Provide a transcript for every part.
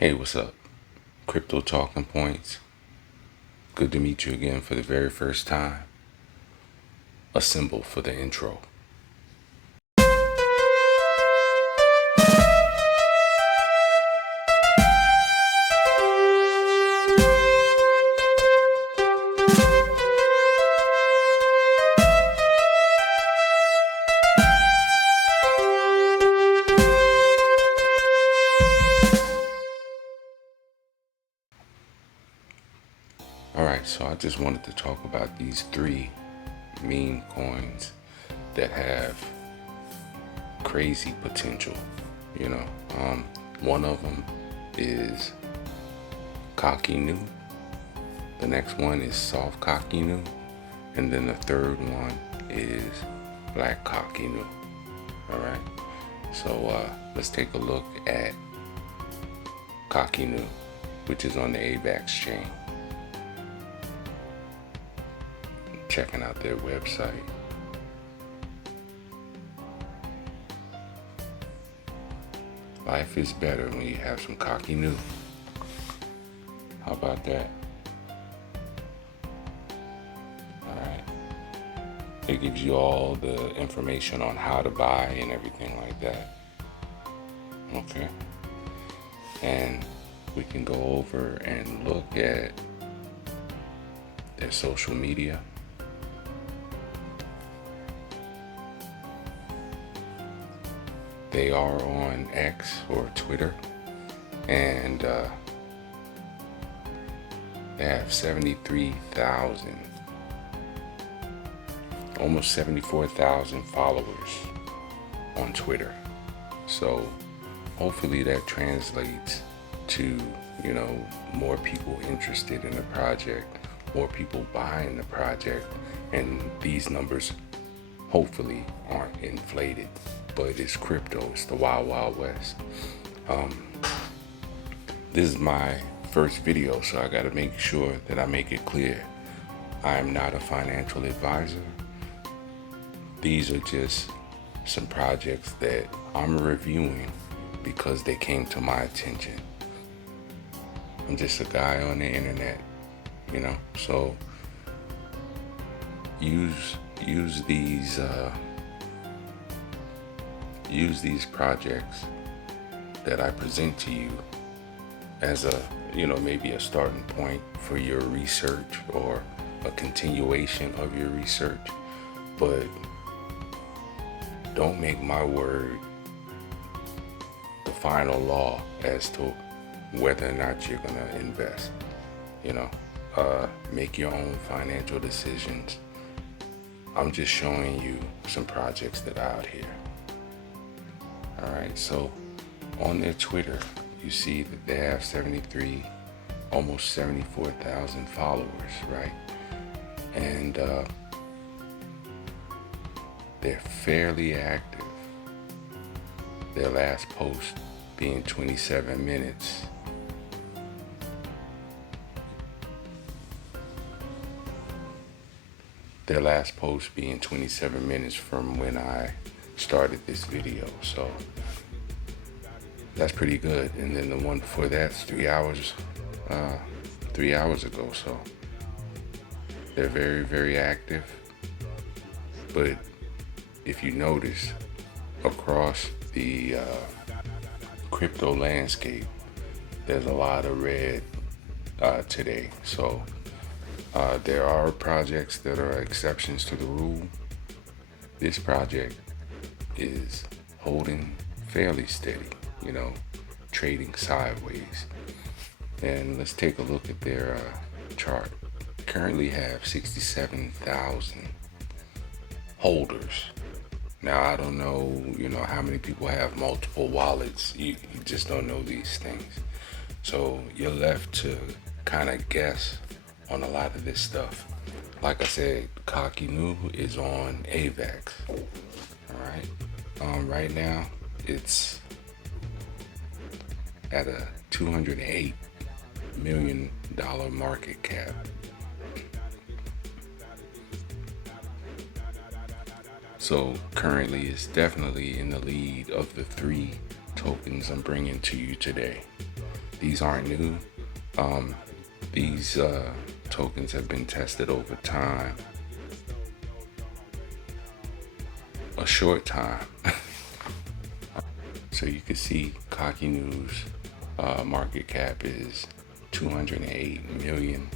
Hey, what's up? Crypto Talking Points. Good to meet you again for the very first time. A symbol for the intro. Alright, so I just wanted to talk about these three meme coins that have crazy potential. You know, one of them is Coq Inu. The next one is soft Coq Inu. And then the third one is black Coq Inu. Alright, so let's take a look at Coq Inu, which is on the Avalanche chain. Checking out their website. Life is better when you have some Coq Inu. How about that? Alright. It gives you all the information on how to buy and everything like that. Okay. And we can go over and look at their social media. They are on X or Twitter, and they have 73,000, almost 74,000 followers on Twitter. So hopefully that translates to, more people interested in the project, more people buying the project, and these numbers hopefully aren't inflated. But it's crypto, it's the wild, wild west. This is my first video, so I gotta make sure that I make it clear. I am not a financial advisor. These are just some projects that I'm reviewing because they came to my attention. I'm just a guy on the internet, so use these projects that I present to you as maybe a starting point for your research or a continuation of your research, but don't make my word the final law as to whether or not you're gonna invest. Make your own financial decisions. I'm just showing you some projects that are out here. Alright, so on their Twitter, you see that they have almost 74,000 followers, right? And they're fairly active. Their last post being 27 minutes. Their last post being 27 minutes from when I started this video, so that's pretty good. And then the one before that's 3 hours ago. So they're very, very active. But if you notice, across the crypto landscape, there's a lot of red today. So there are projects that are exceptions to the rule. This project is holding fairly steady, trading sideways. And let's take a look at their chart. Currently have 67,000 holders. Now I don't know, how many people have multiple wallets. You just don't know these things. So you're left to kind of guess on a lot of this stuff. Like I said, Coq Inu is on AVAX. Alright. Right now it's at a $208 million market cap. So currently it's definitely in the lead of the three tokens I'm bringing to you today. These aren't new. These tokens have been tested over time, a short time. So you can see Coq Inu's market cap is $208 million,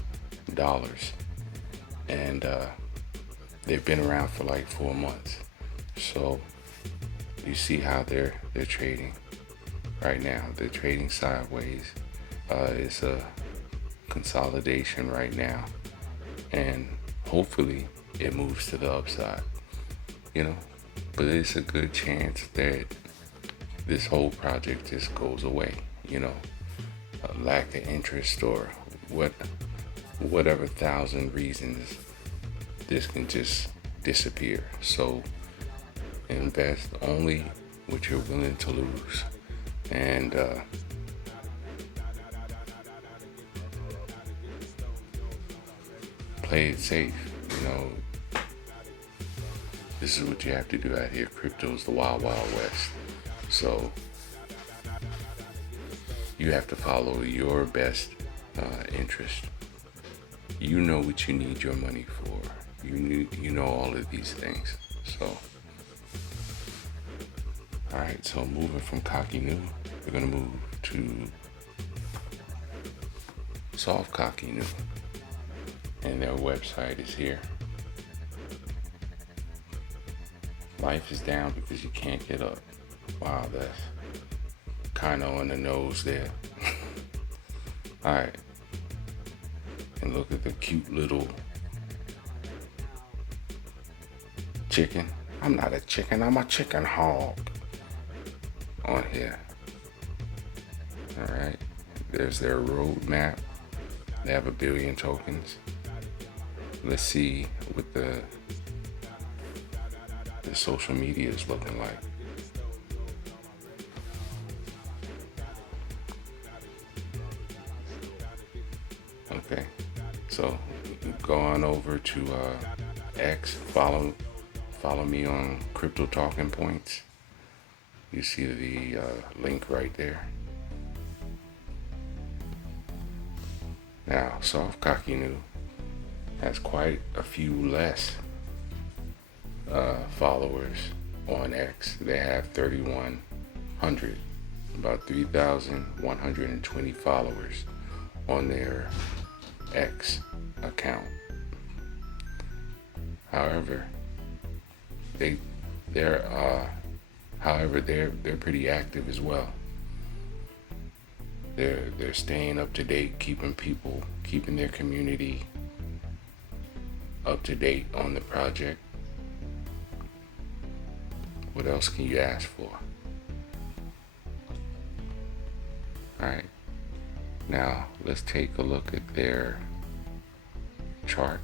and they've been around for like 4 months. So you see how they're trading right now. They're trading sideways. It's a consolidation right now, and hopefully it moves to the upside, but it's a good chance that this whole project just goes away, a lack of interest or whatever thousand reasons, this can just disappear. So invest only what you're willing to lose, and play it safe. This is what you have to do out here. Crypto is the wild, wild west. So you have to follow your best interest. You know what you need your money for. You know all of these things. So, all right. So moving from Coq Inu, we're gonna move to Soft Coq Inu, and their website is here. Life is down because you can't get up. Wow, that's kind of on the nose there. All right. And look at the cute little chicken. I'm not a chicken, I'm a chicken hog on here. All right. There's their roadmap. They have 1 billion tokens. Let's see what the social media is looking like. Okay, so go on over to X. Follow me on Crypto Talking Points. You see the link right there. Now, Soft Coq Inu has quite a few less followers on X. They have 3,100, about 3,120 followers on their X account. However, they're pretty active as well. They're staying up to date, keeping their community up to date on the project. What else can you ask for? All right. Now let's take a look at their chart.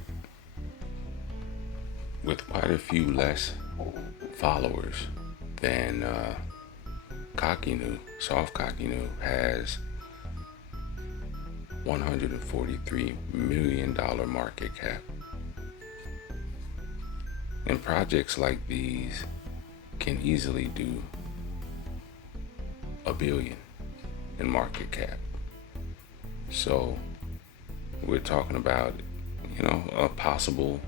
With quite a few less followers than Coq Inu, Soft Coq Inu has $143 million market cap. And projects like these can easily do 1 billion in market cap. So we're talking about, a possible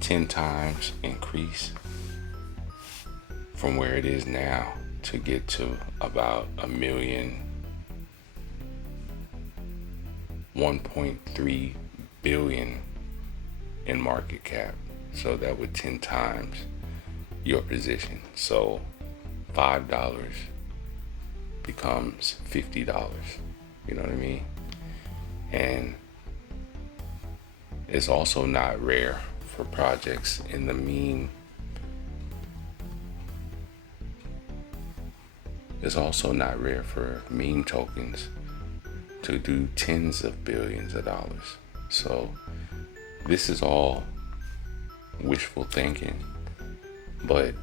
10 times increase from where it is now to get to about 1 million, 1.3 billion in market cap. So that would 10 times your position. So $5 becomes $50. You know what I mean? And it's also not rare for projects in the meme. It's also not rare for meme tokens to do tens of billions of dollars. So this is all wishful thinking, but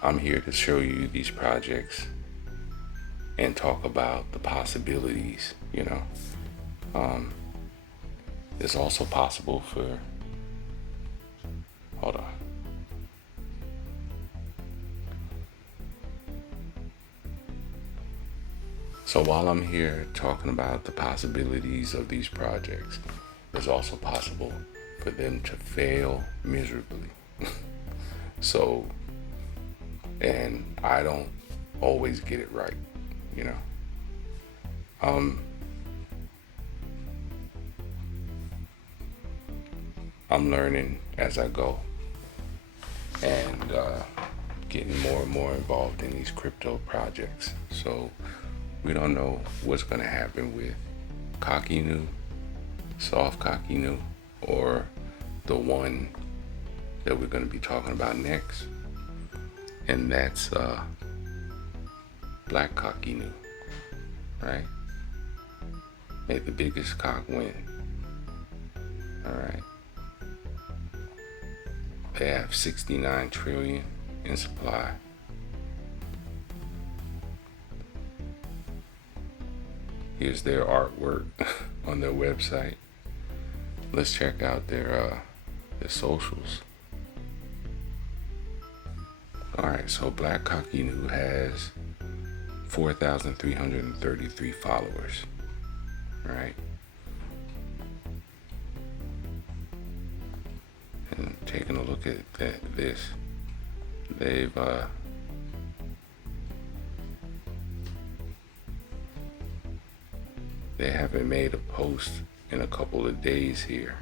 I'm here to show you these projects and talk about the possibilities. It's also possible for, hold on. So while I'm here talking about the possibilities of these projects, it's also possible for them to fail miserably. So, and I don't always get it right, you know. I'm learning as I go, and getting more and more involved in these crypto projects. So we don't know what's going to happen with Coq Inu, soft Coq Inu, or the one that we're going to be talking about next, and that's black Coq Inu, right? May the biggest cock win. All right. They have 69 trillion in supply. Here's their artwork on their website. Let's check out their socials. All right, so Black Coq Inu has 4,333 followers. Right? And taking a look at this, they haven't made a post in a couple of days here,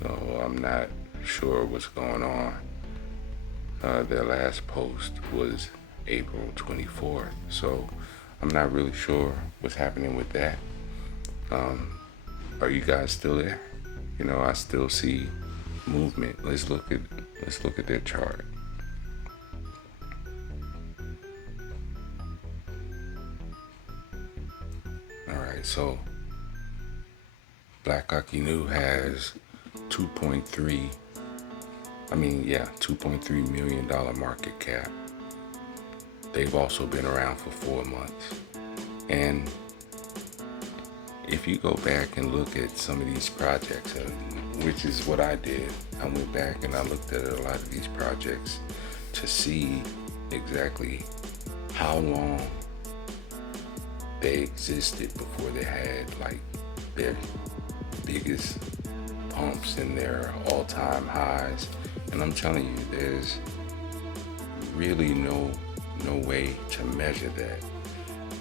so I'm not sure what's going on. Their last post was April 24th, so I'm not really sure what's happening with that. Are you guys still there? You know, I still see movement. Let's look at their chart. All right, so Black Coq Inu has $2.3 million market cap. They've also been around for 4 months. And if you go back and look at some of these projects, which is what I did, I went back and I looked at a lot of these projects to see exactly how long they existed before they had like their biggest pumps and their all-time highs. And I'm telling you, there's really no way to measure that.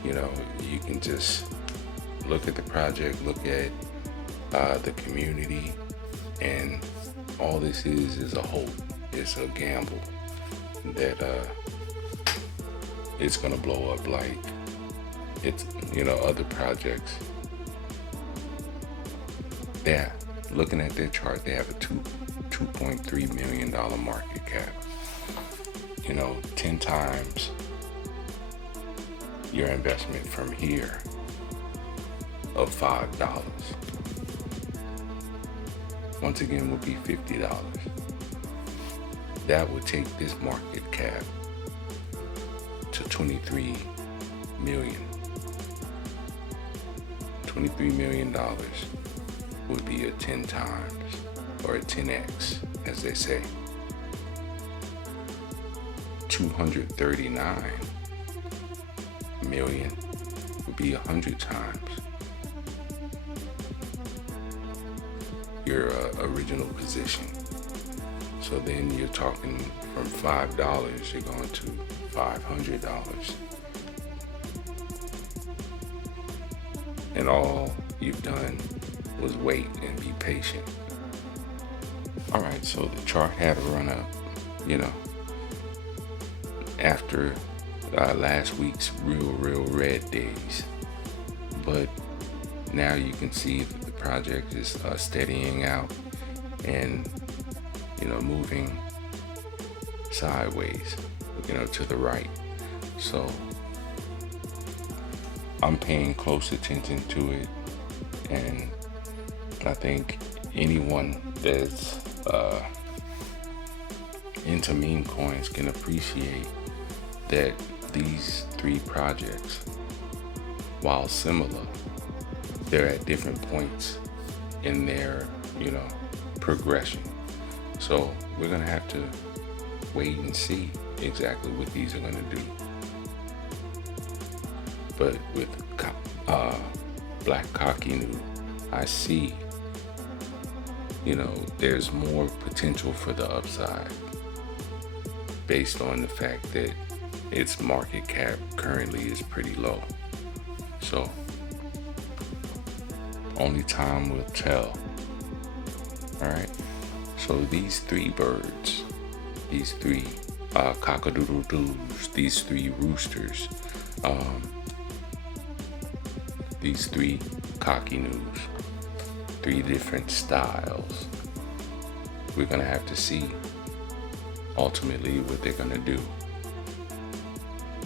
You know, you can just look at the project, look at the community, and all this is a hope. It's a gamble that it's gonna blow up like it's, you know, other projects. Yeah, looking at their chart, they have a $2.3 million market cap. You know, 10 times your investment from here of $5. Once again would be $50. That would take this market cap to 23 million. $23 million would be a 10 times or a 10x, as they say. 239 million would be 100 times your original position. So then you're talking from $5, you're going to $500. And all you've done was wait and be patient. All right, so the chart had a run up, you know, after last week's real red days. But now you can see that the project is steadying out and, you know, moving sideways, you know, to the right. So I'm paying close attention to it, and I think anyone that's into meme coins can appreciate that these three projects, while similar, they're at different points in their, you know, progression. So we're gonna have to wait and see exactly what these are gonna do. But with Black Coq Inu, I see, there's more potential for the upside based on the fact that its market cap currently is pretty low. So only time will tell. All right. So these three birds, these three cock-a-doodle-doos, these three roosters, these three Coq Inus, three different styles. We're gonna have to see ultimately what they're gonna do.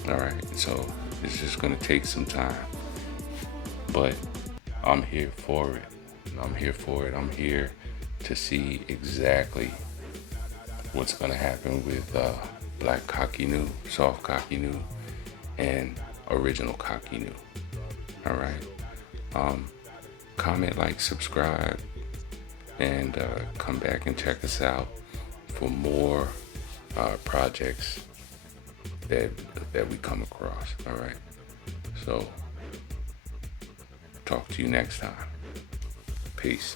All right, so it's just gonna take some time, but I'm here for it. I'm here to see exactly what's gonna happen with Black Coq Inu, Soft Coq Inu, and Original Coq Inu. All right. Comment, like, subscribe, and come back and check us out for more projects that we come across. All right. So talk to you next time. Peace.